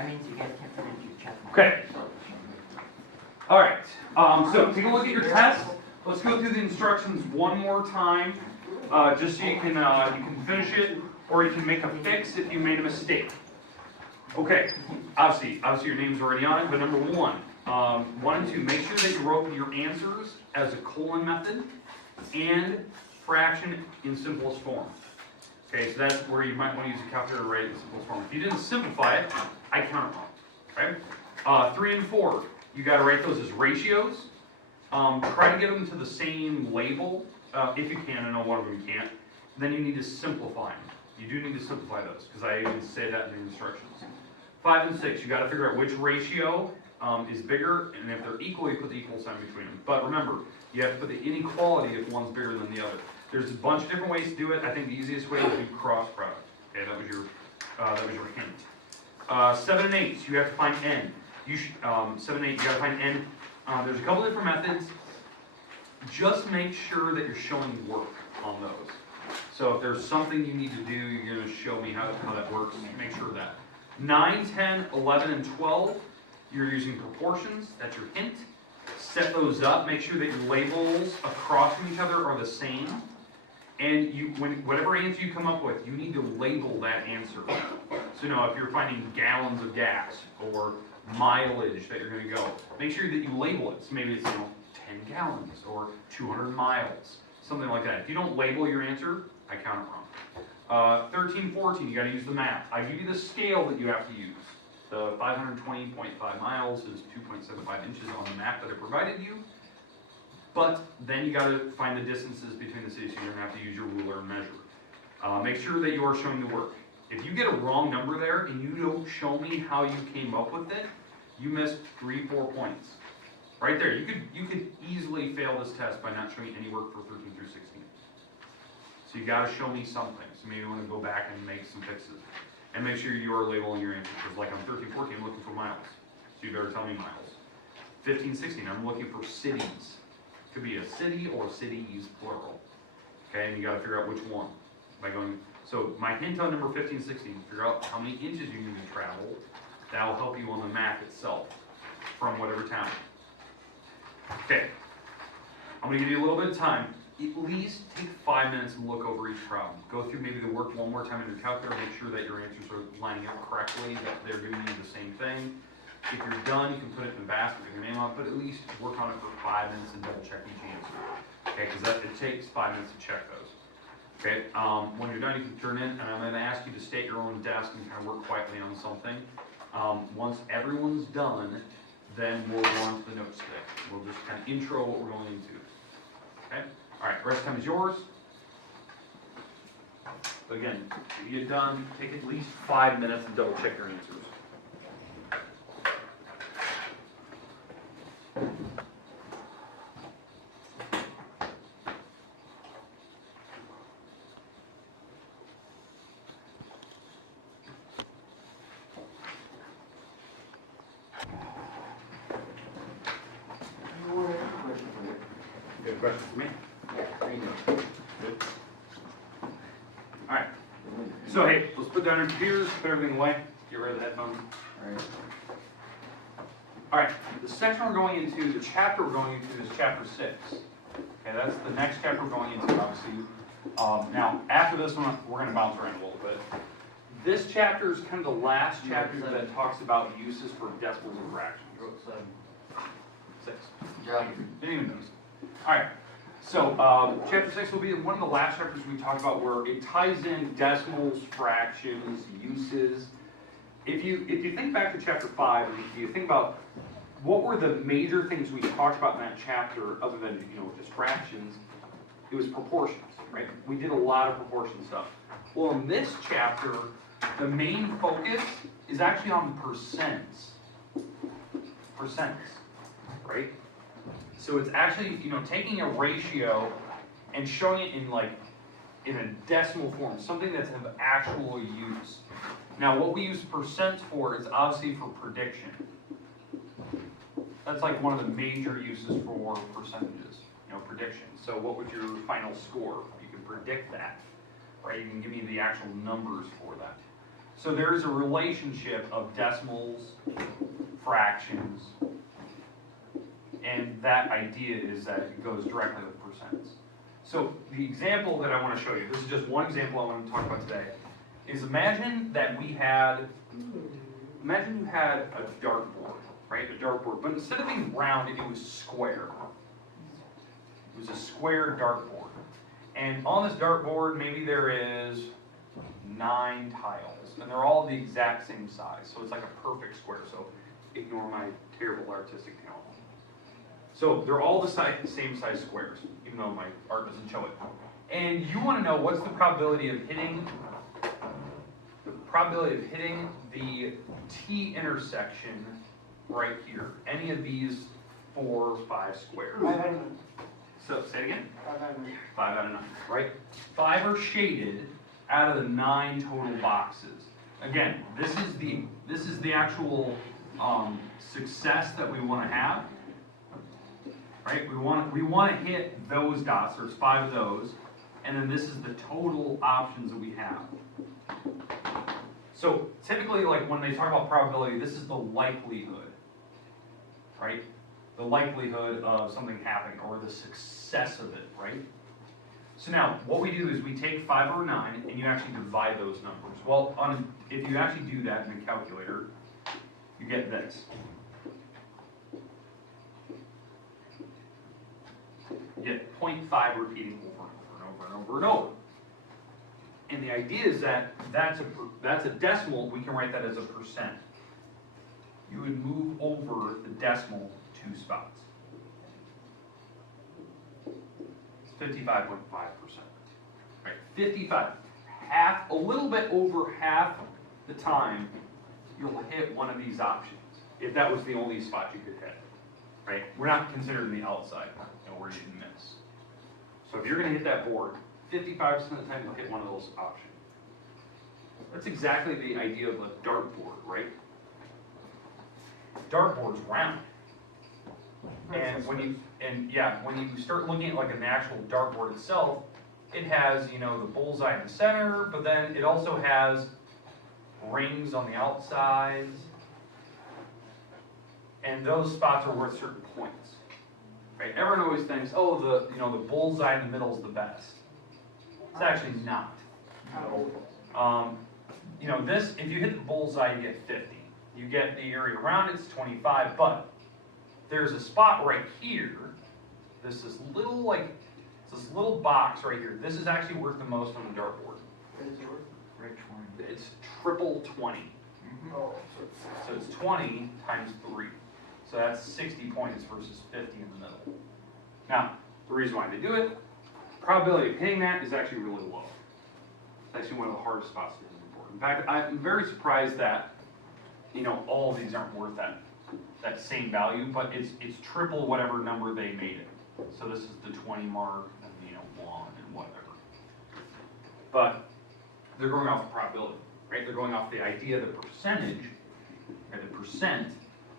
That means you guys can't put it into your check mark. Okay. All right. So take a look at your test. Let's go through the instructions one more time, just so you can finish it, or you can make a fix if you made a mistake. Okay. Obviously your name's already on it, but number 1, 1 and 2, make sure that you wrote your answers as a colon method and fraction in simplest form. Okay, so that's where you might want to use a calculator to write it in simplest form. If you didn't simplify it, I count it wrong. Okay. 3 and 4, you got to write those as ratios. Try to get them to the same label if you can. I know one of them you can't. Then you need to simplify them. You do need to simplify those because I even say that in the instructions. 5 and 6, you got to figure out which ratio is bigger, and if they're equal, you put the equal sign between them. But remember, you have to put the inequality if one's bigger than the other. There's a bunch of different ways to do it. I think the easiest way is to do cross product. Okay, that was your hint. 7 and 8, you have to find n. 7 and 8, you got to find n. There's a couple different methods. Just make sure that you're showing work on those. So if there's something you need to do, you're going to show me how that works. Make sure of that. 9, 10, 11, and 12, you're using proportions. That's your hint. Set those up. Make sure that your labels across from each other are the same. And whatever answer you come up with, you need to label that answer. So if you're finding gallons of gas or mileage that you're going to go, make sure that you label it. So maybe it's 10 gallons or 200 miles, something like that. If you don't label your answer, I count it wrong. 13, 14, you got to use the map. I give you the scale that you have to use. The 520.5 miles is 2.75 inches on the map that I provided you. But then you got to find the distances between the cities, so you're going to have to use your ruler and measure. Make sure that you are showing the work. If you get a wrong number there and you don't show me how you came up with it, you missed 3, 4 points. Right there, you could easily fail this test by not showing any work for 13 through 16. So you got to show me something. So maybe you want to go back and make some fixes. And make sure you are labeling your answers. Because like on 13, 14, I'm looking for miles. So you better tell me miles. 15, 16, I'm looking for cities. Could be a city or cities, plural. Okay, and you got to figure out which one. So my hint on number 15, 16, figure out how many inches you need to travel. That will help you on the map itself from whatever town. Okay, I'm going to give you a little bit of time. At least take 5 minutes and look over each problem. Go through maybe the work one more time in your calculator, make sure that your answers are lining up correctly, that they're giving you the same thing. If you're done, you can put it in the basket with your name on it, but at least work on it for 5 minutes and double check each answer. Okay, because it takes 5 minutes to check those. Okay, when you're done, you can turn in, and I'm going to ask you to stay at your own desk and kind of work quietly on something. Once everyone's done, then we'll go on to the notes today. We'll just kind of intro what we're going into. Okay? All right, rest time is yours. But again, if you're done, take at least 5 minutes and double check your answers. Good question for me? All right. So hey, let's put down our computers, put everything away, get rid of the headphones. All right. The section we're going into, the chapter we're going into is chapter 6. Okay, that's the next chapter we're going into, obviously. Now, after this one, we're going to bounce around a little bit. This chapter is kind of the last chapter that talks about uses for decimals and fractions. 6. Yeah. Didn't even notice. All right. So chapter 6 will be one of the last chapters we talk about where it ties in decimals, fractions, uses. If you think back to chapter 5, and you think about what were the major things we talked about in that chapter, other than just fractions, it was proportions, right? We did a lot of proportion stuff. Well, in this chapter, the main focus is actually on percents. Percents, right? So it's actually, taking a ratio and showing it in a decimal form, something that's of actual use. Now, what we use percents for is obviously for prediction. That's like one of the major uses for percentages, prediction. So what would your final score? You can predict that, right? You can give me the actual numbers for that. So there is a relationship of decimals, fractions, and that idea is that it goes directly with percents. So the example that I want to show you, this is just one example I want to talk about today, is imagine you had a dartboard, right? A dartboard, but instead of being round, it was square. It was a square dartboard. And on this dartboard, maybe there is 9 tiles, and they're all the exact same size. So it's like a perfect square. So ignore my terrible artistic talent. So they're all the same size squares, even though my art doesn't show it. And you want to know what's the probability of hitting the T intersection right here. Any of these 4 or 5 squares. So say it again. 5 out of 9, right? 5 are shaded out of the 9 total boxes. Again, this is the actual success that we want to have. Right? We want to hit those dots. There's 5 of those, and then this is the total options that we have. So typically, like when they talk about probability, this is the likelihood, right? The likelihood of something happening, or the success of it, right? So now, what we do is we take 5 over 9, and you actually divide those numbers. Well, if you actually do that in a calculator, you get this. You get 0.5 repeating over and over and over and over and over. And the idea is that that's a decimal. We can write that as a percent. You would move over the decimal 2 spots. It's 55.5%. Right, 55. A little bit over half the time, you'll hit one of these options. If that was the only spot you could hit. Right? We're not considering the outside, where you didn't miss. So if you're going to hit that board, 55% of the time you'll hit one of those options. That's exactly the idea of a dartboard, right? Dartboard's round. And when you start looking at like an actual dartboard itself, it has, the bullseye in the center, but then it also has rings on the outsides. And those spots are worth certain points. Right? Everyone always thinks, oh, the bullseye in the middle is the best. It's actually not. This, if you hit the bullseye, you get 50. You get the area around it, it's 25, but there's a spot right here. This little box right here. This is actually worth the most on the dartboard. It's triple 20. So it's 20 times 3. So that's 60 points versus 50 in the middle. Now, the reason why they do it, probability of hitting that is actually really low. It's actually one of the hardest spots to hit on the board. In fact, I'm very surprised that, all of these aren't worth that same value, but it's triple whatever number they made it. So this is the 20 mark, and 1 and whatever. But they're going off the probability, right? They're going off the idea, the percentage, or the percent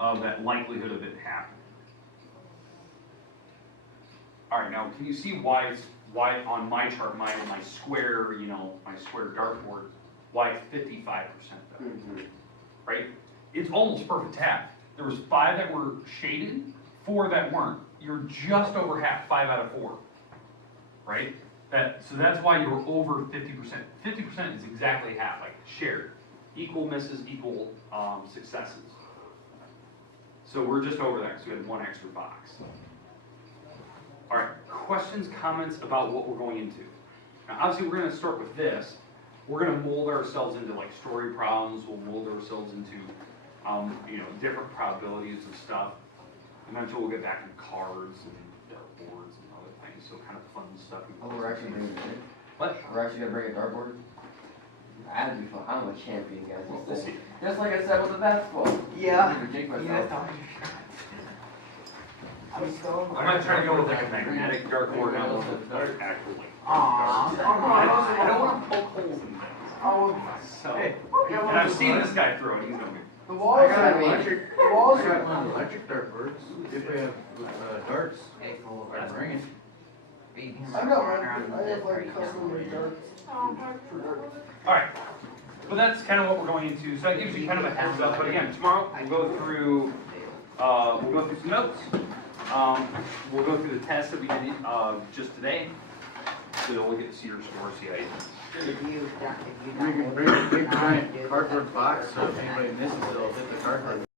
of that likelihood of it happening. All right, now can you see why on my chart, my square, my square dartboard, why it's 55% better, right? It's almost perfect half. There was 5 that were shaded, 4 that weren't. You're just over half, 5 out of 4, right? So that's why you're over 50%. 50% is exactly half, like shared. Equal misses, equal successes. So we're just over that, so we had 1 extra box. All right, questions, comments about what we're going into? Now, obviously, we're going to start with this. We're going to mold ourselves into like story problems. We'll mold ourselves into, different probabilities and stuff. Eventually, we'll get back into cards and dartboards and other things. So kind of fun stuff. We're actually bringing it in? What? We're actually going to bring a dartboard? That'd be fun. I'm a champion, guys. We'll see. Just like I said with the basketball. Yeah. I'm not trying to go with like a magnetic dartboard. I want to actually. Aww. I don't want to poke holes in things. So, and I've seen this guy throw it. He's gonna be. The walls I got are one. electric. The walls are one electric dartboards. If we have darts, I bring it. I I have like custom made darts. All right. But that's kind of what we're going into, so that gives you kind of a heads up. But again, tomorrow we'll go through some notes. We'll go through the tests that we did just today. So you'll get to see your score, see how you did. We can bring a big giant cardboard box, so if anybody misses it, it'll hit the cardboard.